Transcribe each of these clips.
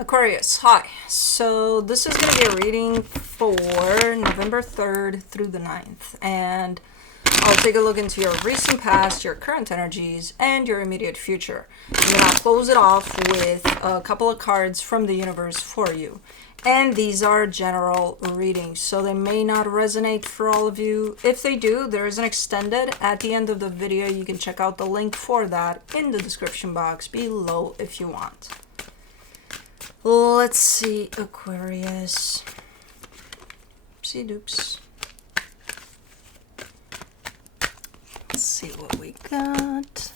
Aquarius, hi. So this is going to be a reading for November 3rd through the 9th. And I'll take a look into your recent past, your current energies, and your immediate future. And then I'll close it off with a couple of cards from the universe for you. And these are general readings, so they may not resonate for all of you. If they do, there is an extended at the end of the video. You can check out the link for that in the description box below if you want. Let's see, Aquarius. Oopsie doops. Let's see what we got.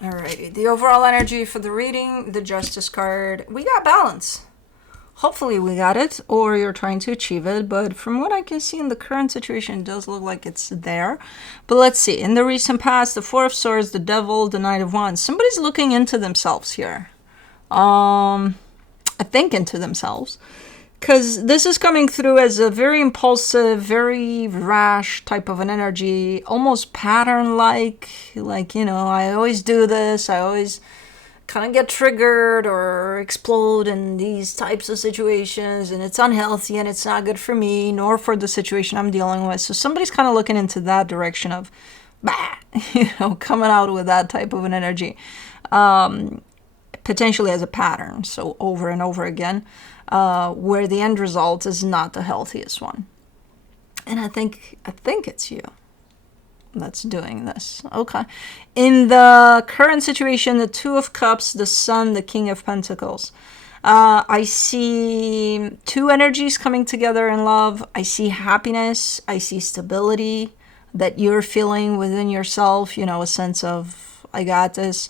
Alrighty, the overall energy for the reading, the Justice card. We got balance. Hopefully we got it, or you're trying to achieve it, but from what I can see in the current situation, it does look like it's there. But let's see, in the recent past, the Four of Swords, the Devil, the Knight of Wands. Somebody's looking into themselves here. I think into themselves. Because this is coming through as a very impulsive, very rash type of an energy, almost pattern-like, I always do this, I always kind of get triggered or explode in these types of situations, and it's unhealthy and it's not good for me nor for the situation I'm dealing with. So somebody's kind of looking into that direction of coming out with that type of an energy, potentially as a pattern, so over and over again, where the end result is not the healthiest one. And I think it's you that's doing this. Okay. In the current situation, the Two of Cups, the Sun, the King of Pentacles. I see two energies coming together in love. I see happiness. I see stability that you're feeling within yourself, a sense of, I got this.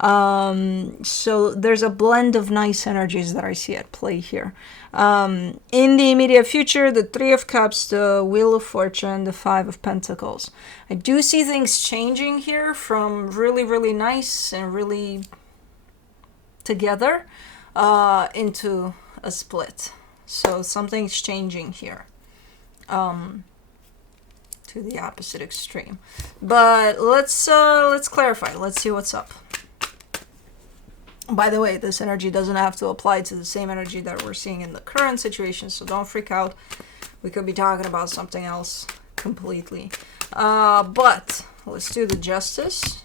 So there's a blend of nice energies that I see at play here. In the immediate future, the Three of Cups, the Wheel of Fortune, the Five of Pentacles. I do see things changing here from really, really nice and really together into a split. So something's changing here to the opposite extreme. But let's clarify. Let's see what's up. By the way, this energy doesn't have to apply to the same energy that we're seeing in the current situation, so don't freak out. We could be talking about something else completely. But let's do the Justice.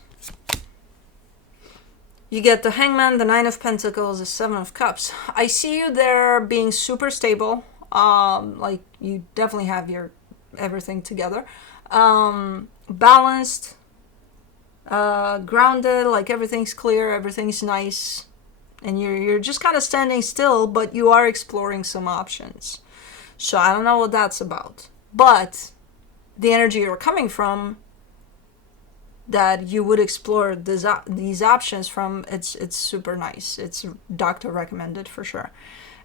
You get the Hangman, the Nine of Pentacles, the Seven of Cups. I see you there being super stable. Like you definitely have your everything together. Balanced. Grounded, like everything's clear, everything's nice, and you're just kind of standing still, but you are exploring some options. So I don't know what that's about, but the energy you're coming from, that you would explore these options from, it's super nice. It's doctor recommended for sure.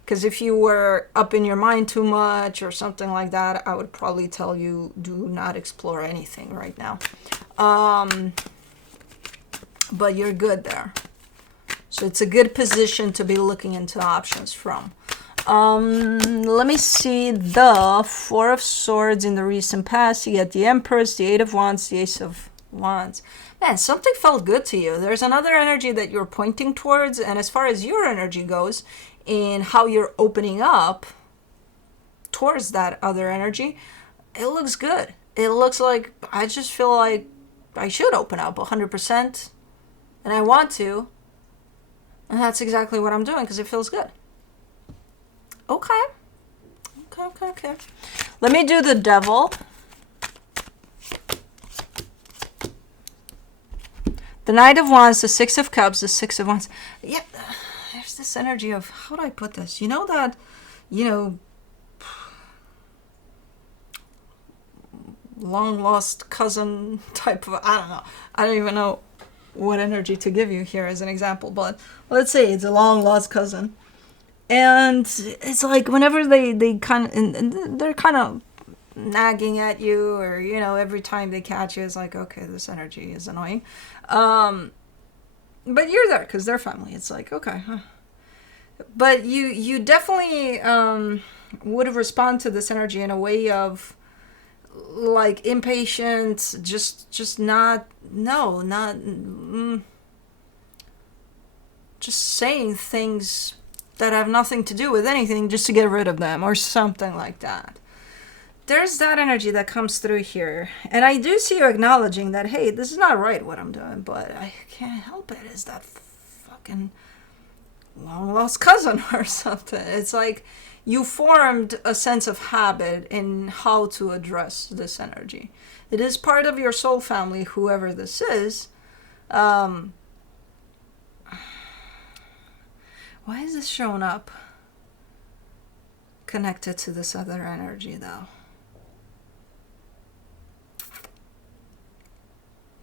Because if you were up in your mind too much or something like that, I would probably tell you do not explore anything right now. But you're good there. So it's a good position to be looking into options from. Let me see the Four of Swords in the recent past. You get the Empress, the Eight of Wands, the Ace of Wands. Man, something felt good to you. There's another energy that you're pointing towards. And as far as your energy goes, in how you're opening up towards that other energy, it looks good. It looks like, I just feel like I should open up 100%. And I want to. And that's exactly what I'm doing because it feels good. Okay. Okay. Let me do the Devil. The Knight of Wands, the Six of Cups, the Six of Wands. Yeah, there's this energy of, how do I put this? That, long lost cousin type of, I don't know. I don't even know what energy to give you here as an example, but let's say it's a long lost cousin, and it's like whenever they kind of, and they're kind of nagging at you, or every time they catch you, it's like, okay, this energy is annoying, but you're there because they're family. It's like, okay, huh. But you definitely would respond to this energy in a way of like impatient, just not, no, not, just saying things that have nothing to do with anything just to get rid of them or something like that. There's that energy that comes through here. And I do see you acknowledging that, hey, this is not right what I'm doing, but I can't help it. Is that fucking long lost cousin or something? It's like you formed a sense of habit in how to address this energy. It is part of your soul family, whoever this is. Why is this showing up connected to this other energy, though?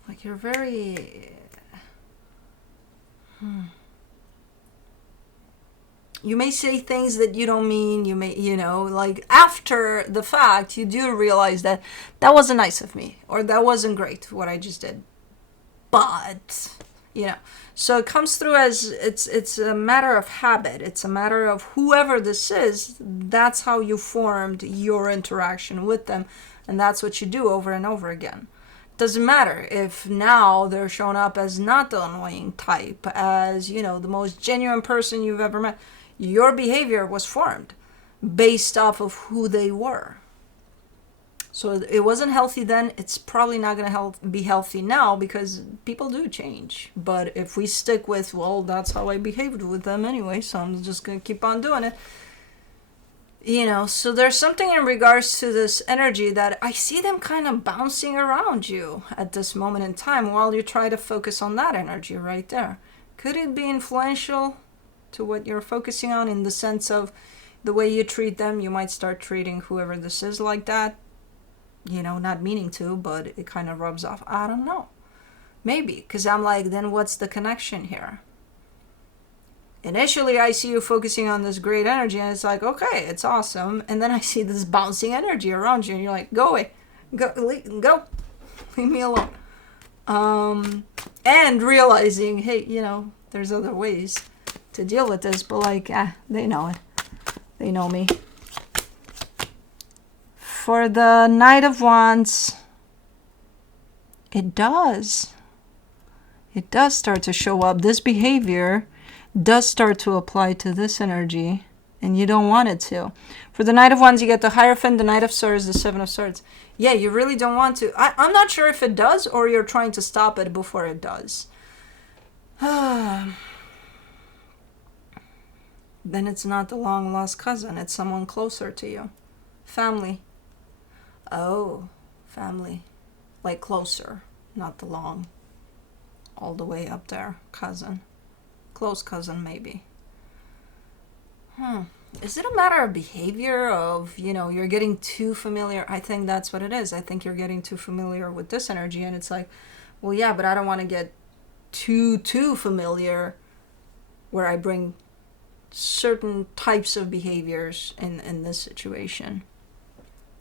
Like, you're very... You may say things that you don't mean. You may, like, after the fact, you do realize that that wasn't nice of me, or that wasn't great, what I just did. But... so it comes through as it's a matter of habit. It's a matter of whoever this is, that's how you formed your interaction with them, and that's what you do over and over again. Doesn't matter if now they're showing up as not the annoying type, as the most genuine person you've ever met. Your behavior was formed based off of who they were. So it wasn't healthy then. It's probably not going to be healthy now, because people do change. But if we stick with, well, that's how I behaved with them anyway, so I'm just going to keep on doing it. So there's something in regards to this energy that I see them kind of bouncing around you at this moment in time while you try to focus on that energy right there. Could it be influential to what you're focusing on, in the sense of the way you treat them? You might start treating whoever this is like that. Not meaning to, but it kind of rubs off. I don't know. Maybe, because I'm like, then what's the connection here? Initially, I see you focusing on this great energy, and it's like, okay, it's awesome. And then I see this bouncing energy around you, and you're like, go away. Go. Leave me alone. And realizing, hey, there's other ways to deal with this, but like, they know it. They know me. For the Knight of Wands, it does start to show up. This behavior does start to apply to this energy, and you don't want it to. For the Knight of Wands, you get the Hierophant, the Knight of Swords, the Seven of Swords. Yeah, you really don't want to. I'm not sure if it does, or you're trying to stop it before it does. Then it's not the long lost cousin. It's someone closer to you. Family. Oh, family. Like closer, not the long, all the way up there, cousin. Close cousin, maybe. Is it a matter of behavior, of, you're getting too familiar? I think that's what it is. I think you're getting too familiar with this energy, and it's like, well, yeah, but I don't want to get too familiar where I bring certain types of behaviors in this situation.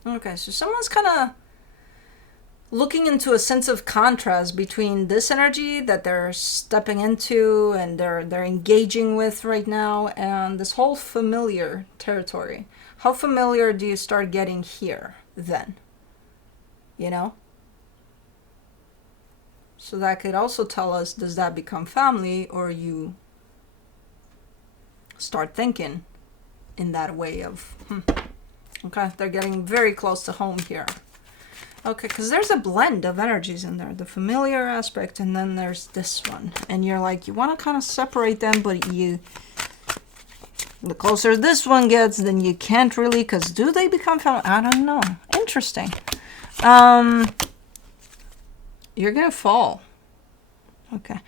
Okay, so someone's kind of looking into a sense of contrast between this energy that they're stepping into and they're engaging with right now, and this whole familiar territory. How familiar do you start getting here then? So that could also tell us, does that become family, or you start thinking in that way of, okay, they're getting very close to home here. Okay, because there's a blend of energies in there. The familiar aspect, and then there's this one. And you're like, you want to kind of separate them, but the closer this one gets, then you can't really, because do they become family? I don't know. Interesting. You're going to fall. Okay.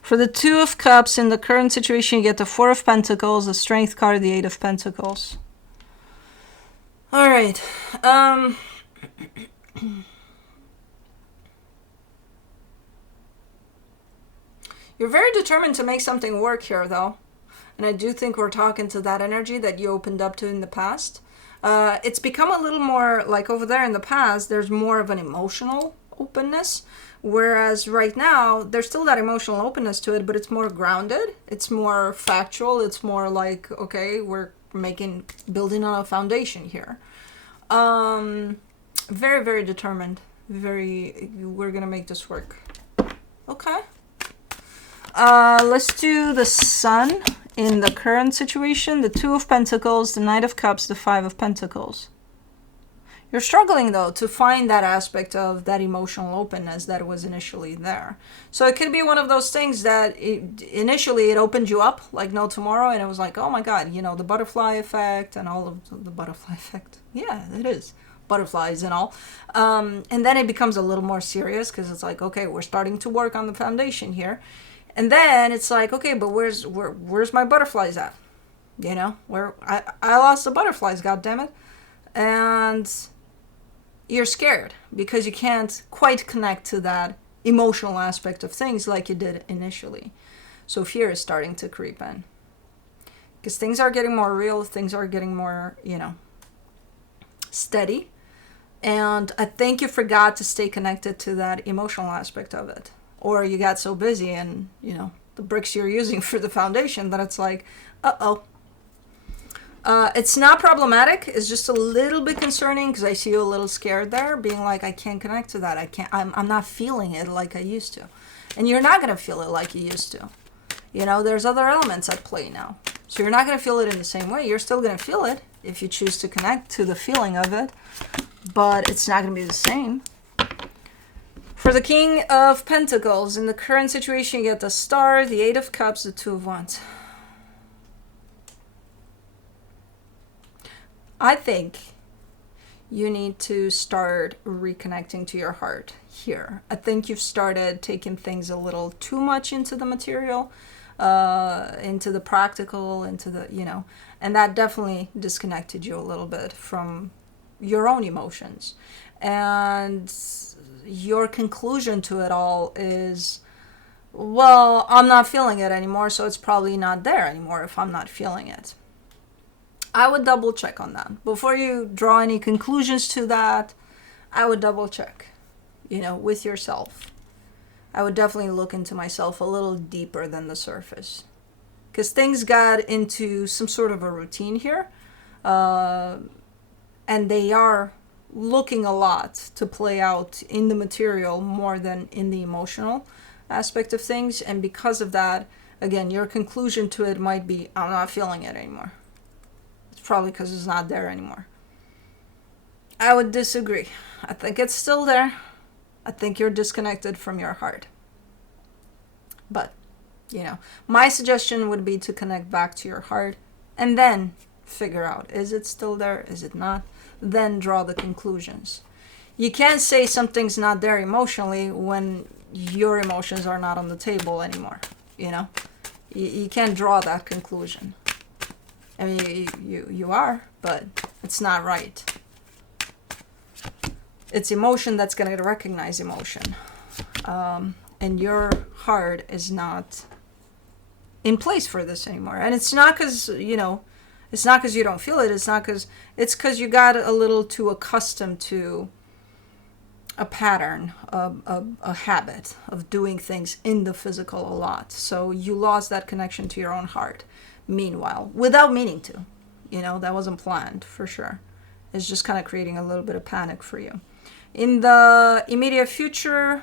For the Two of Cups, in the current situation, you get the Four of Pentacles, the Strength card, the Eight of Pentacles. All right. You're very determined to make something work here, though. And I do think we're talking to that energy that you opened up to in the past. It's become a little more, like over there in the past, there's more of an emotional openness. Whereas right now, there's still that emotional openness to it, but it's more grounded. It's more factual. It's more like, okay, we're building on a foundation here. Very, very determined. We're gonna make this work. Okay. Let's do the Sun in the current situation. The Two of Pentacles, the Knight of Cups, the Five of Pentacles. You're struggling, though, to find that aspect of that emotional openness that was initially there. So it could be one of those things that initially it opened you up like no tomorrow, and it was like, oh my God, you know, the butterfly effect and all of the butterfly effect. Yeah, it is. Butterflies and all. And then it becomes a little more serious because it's like, okay, we're starting to work on the foundation here. And then it's like, okay, but where's my butterflies at? You know, where I lost the butterflies, goddammit. And you're scared because you can't quite connect to that emotional aspect of things like you did initially. So fear is starting to creep in. Because things are getting more real, things are getting more, you know, steady. And I think you forgot to stay connected to that emotional aspect of it. Or you got so busy and, you know, the bricks you're using for the foundation that it's like, uh-oh. It's not problematic. It's just a little bit concerning because I see you a little scared there, being like, I can't connect to that. I'm not feeling it like I used to. And you're not going to feel it like you used to. You know, there's other elements at play now. So you're not going to feel it in the same way. You're still going to feel it if you choose to connect to the feeling of it. But it's not going to be the same. For the King of Pentacles, in the current situation, you get the Star, the Eight of Cups, the Two of Wands. I think you need to start reconnecting to your heart here. I think you've started taking things a little too much into the material, into the practical, into the, you know, and that definitely disconnected you a little bit from your own emotions. And your conclusion to it all is, well, I'm not feeling it anymore, so it's probably not there anymore if I'm not feeling it. I would double check on that. Before you draw any conclusions to that, I would double check, you know, with yourself. I would definitely look into myself a little deeper than the surface. Because things got into some sort of a routine here. And they are looking a lot to play out in the material more than in the emotional aspect of things. And because of that, again, your conclusion to it might be, I'm not feeling it anymore. Probably because it's not there anymore. I would disagree. I think it's still there. I think you're disconnected from your heart. But, you know, my suggestion would be to connect back to your heart and then figure out, is it still there? Is it not? Then draw the conclusions. You can't say something's not there emotionally when your emotions are not on the table anymore. You know, you can't draw that conclusion. I mean, you are, but it's not right. It's emotion that's going to recognize emotion. And your heart is not in place for this anymore. And it's not because, you know, it's not because you don't feel it. It's because you got a little too accustomed to a pattern, a habit of doing things in the physical a lot. So you lost that connection to your own heart. Meanwhile, without meaning to, you know, that wasn't planned for sure. It's just kind of creating a little bit of panic for you. In the immediate future,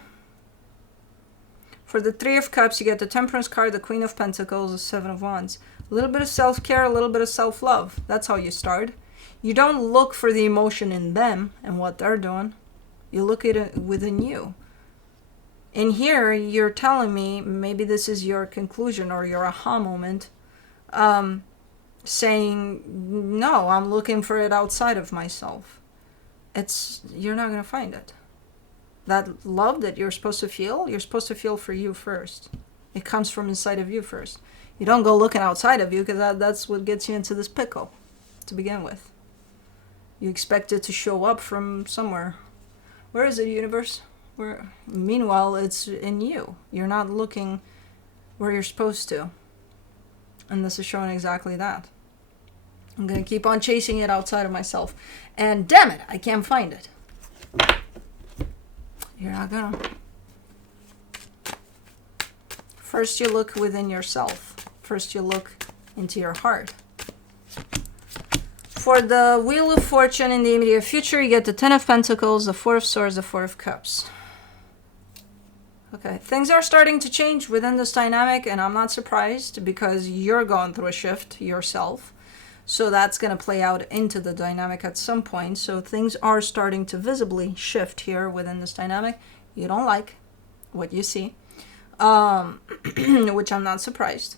for the Three of Cups, you get the Temperance card, the Queen of Pentacles, the Seven of Wands. A little bit of self-care, a little bit of self-love. That's how you start. You don't look for the emotion in them and what they're doing. You look at it within you. In here, you're telling me, maybe this is your conclusion or your aha moment, saying, no, I'm looking for it outside of myself. You're not going to find it. That love that you're supposed to feel for you first. It comes from inside of you first. You don't go looking outside of you because that's what gets you into this pickle to begin with. You expect it to show up from somewhere. Where is it, universe? Meanwhile, it's in you. You're not looking where you're supposed to. And this is showing exactly that. I'm going to keep on chasing it outside of myself. And damn it, I can't find it. You're not going to. First you look within yourself. First you look into your heart. For the Wheel of Fortune in the immediate future, you get the Ten of Pentacles, the Four of Swords, the Four of Cups. Okay, things are starting to change within this dynamic, and I'm not surprised because you're going through a shift yourself. So that's going to play out into the dynamic at some point. So things are starting to visibly shift here within this dynamic. You don't like what you see, which I'm not surprised.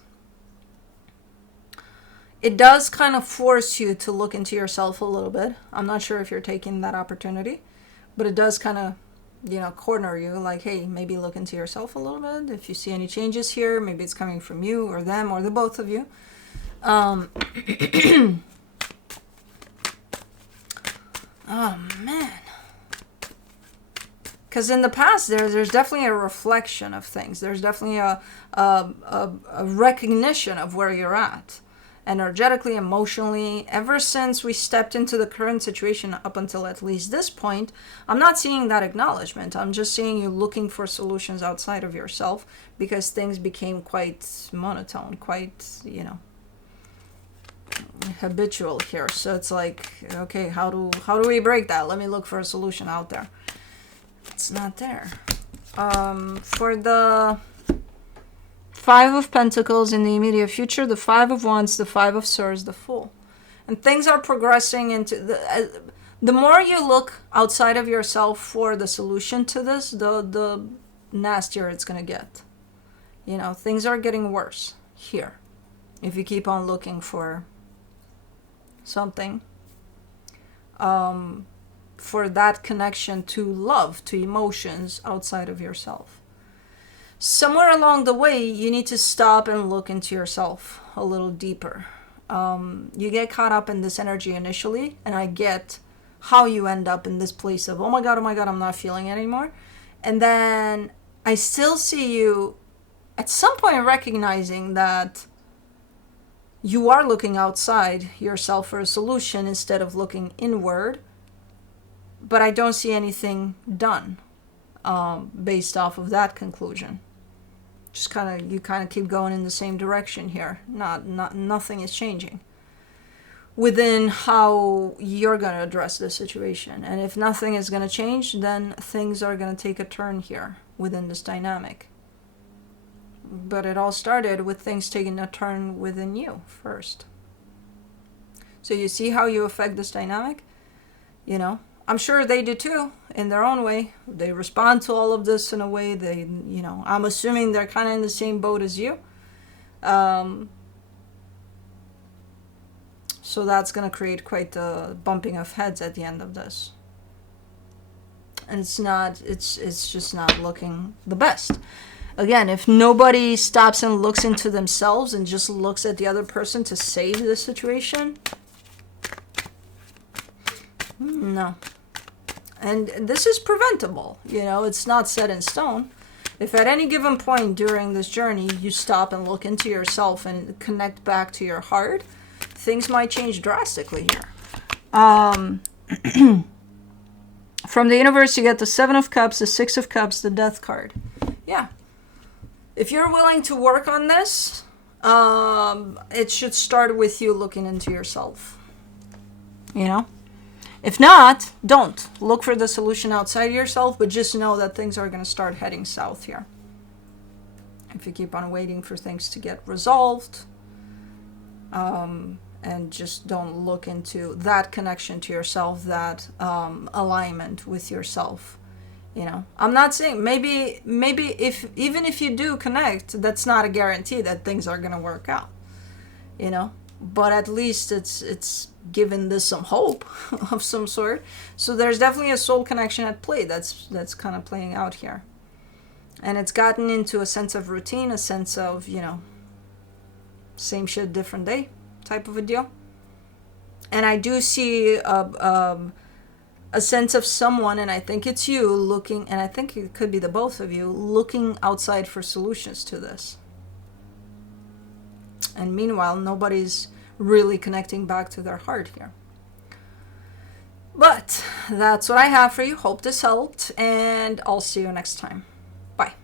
It does kind of force you to look into yourself a little bit. I'm not sure if you're taking that opportunity, but it does kind of, you know, corner you, like, hey, maybe look into yourself a little bit. If you see any changes here, maybe it's coming from you or them or the both of you. Oh man. Because in the past, there's definitely a reflection of things. There's definitely a recognition of where you're at. Energetically, emotionally, ever since we stepped into the current situation up until at least this point, I'm not seeing that acknowledgement. I'm just seeing you looking for solutions outside of yourself because things became quite monotone, quite, you know, habitual here. So it's like, okay, how do we break that? Let me look for a solution out there. It's not there. For the Five of Pentacles in the immediate future, the Five of Wands, the Five of Swords, the Fool. And things are progressing into the more you look outside of yourself for the solution to this, the nastier it's going to get. You know, things are getting worse here. If you keep on looking for something, for that connection to love, to emotions outside of yourself. Somewhere along the way, you need to stop and look into yourself a little deeper. You get caught up in this energy initially, and I get how you end up in this place of, oh my God, I'm not feeling it anymore. And then I still see you at some point recognizing that you are looking outside yourself for a solution instead of looking inward. But I don't see anything done based off of that conclusion. Just you kind of keep going in the same direction here. Nothing is changing within how you're going to address this situation. And if nothing is going to change, then things are going to take a turn here within this dynamic. But it all started with things taking a turn within you first. So you see how you affect this dynamic? You know, I'm sure they do too, in their own way. They respond to all of this in a way they, you know, I'm assuming they're kind of in the same boat as you. So that's going to create quite a bumping of heads at the end of this. And it's just not looking the best. Again, if nobody stops and looks into themselves and just looks at the other person to save the situation, no. And this is preventable, you know, it's not set in stone. If at any given point during this journey you stop and look into yourself and connect back to your heart, things might change drastically here. From the universe, you get the Seven of Cups, the Six of Cups, the Death card. Yeah. If you're willing to work on this, it should start with you looking into yourself. You know? If not, don't. Look for the solution outside yourself, but just know that things are going to start heading south here. If you keep on waiting for things to get resolved, and just don't look into that connection to yourself, that alignment with yourself. You know, I'm not saying maybe even if you do connect, that's not a guarantee that things are going to work out. You know, but at least it's given this some hope of some sort. So there's definitely a soul connection at play that's kind of playing out here. And it's gotten into a sense of routine, a sense of, you know, same shit, different day type of a deal. And I do see a sense of someone, and I think it's you, looking, and I think it could be the both of you, looking outside for solutions to this. And meanwhile, nobody's really connecting back to their heart here. But that's what I have for you. Hope this helped, and I'll see you next time. Bye.